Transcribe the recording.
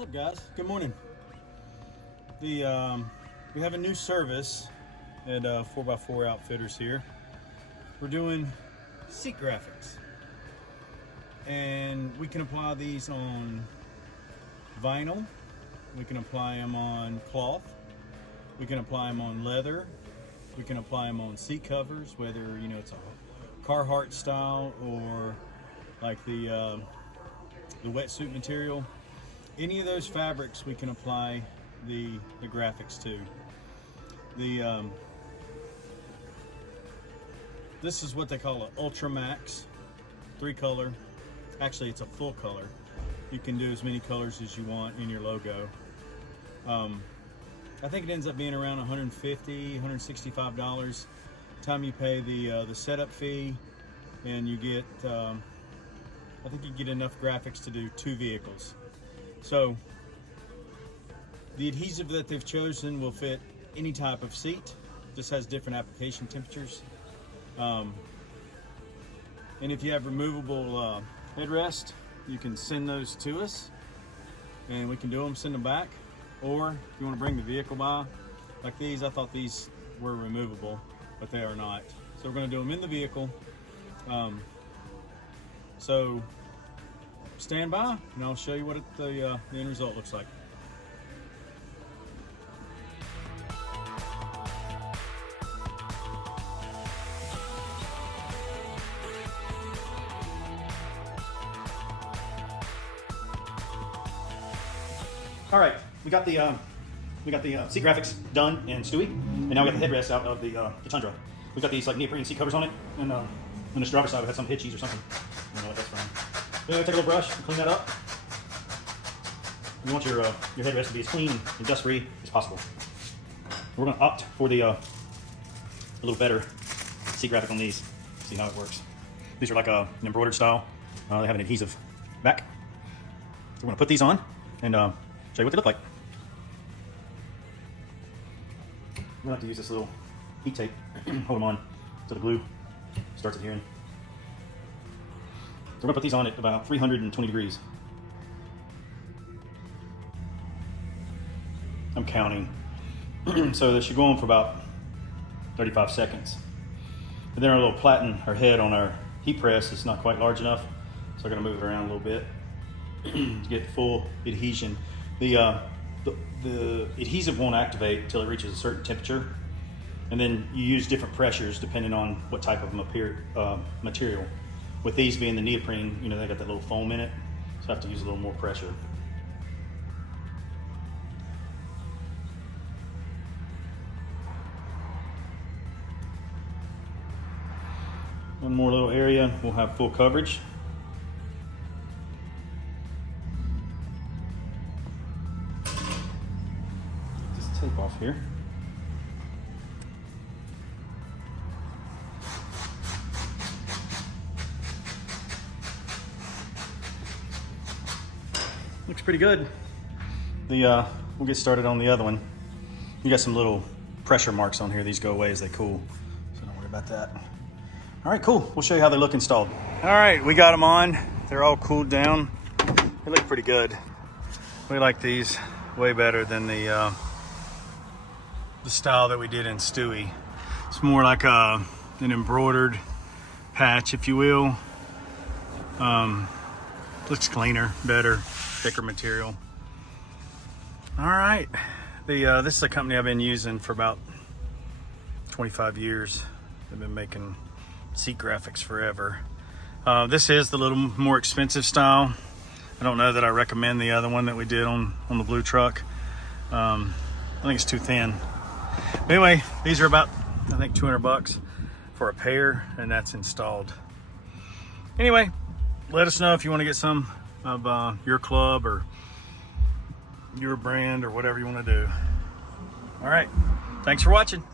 What's up, guys? Good morning. We have a new service at 4x4 Outfitters here. We're doing seat graphics, and we can apply these on vinyl. We can apply them on cloth. We can apply them on leather. We can apply them on seat covers, whether it's a Carhartt style or like the wetsuit material. Any of those fabrics we can apply the graphics to. This is what they call an Ultra Max 3-color. Actually, it's a full color. You can do as many colors as you want in your logo. I think it ends up being around $150, $165 time you pay the setup fee, and you get I think you get enough graphics to do 2 vehicles. So the adhesive that they've chosen will fit any type of seat. Just has different application temperatures. And if you have removable headrest, you can send those to us and we can do them, send them back. Or if you want to bring the vehicle by, like these, I thought these were removable, but they are not. So we're going to do them in the vehicle. So stand by and I'll show you what the end result looks like. All right, we got the seat graphics done in Stewie, and now we got the headrest out of the Tundra. We got these like neoprene seat covers on it, and on this driver's side we had some hitchies or something. I don't know what that's from. Take a little brush and clean that up. You want your headrest to be as clean and dust free as possible. We're going to opt for a little better seat graphic on these. See how it works. These are like an embroidered style. They have an adhesive back. So we're going to put these on and show you what they look like. We're going to have to use this little heat tape. Hold them on so the glue starts adhering. So we're going to put these on at about 320 degrees. I'm counting. So this should go on for about 35 seconds. And then our little platen, our head on our heat press is not quite large enough, so I'm going to move it around a little bit to get full adhesion. The adhesive won't activate until it reaches a certain temperature, and then you use different pressures depending on what type of material. With these being the neoprene, they got that little foam in it, so I have to use a little more pressure. One more little area, we'll have full coverage. Take this tape off here. Looks pretty good. We'll get started on the other one. You got some little pressure marks on here. These go away as they cool, so don't worry about that. All right, cool. We'll show you how they look installed. All right, we got them on. They're all cooled down. They look pretty good. We like these way better than the style that we did in Stewie. It's more like an embroidered patch, if you will. Looks cleaner, better, thicker material. All right, this is a company I've been using for about 25 years. They've been making seat graphics forever. This is the little more expensive style. I don't know that I recommend the other one that we did on the blue truck. I think it's too thin. But anyway, these are about, I think, 200 bucks for a pair, and that's installed. Anyway, let us know if you want to get some of your club or your brand or whatever you want to do. All right, thanks for watching.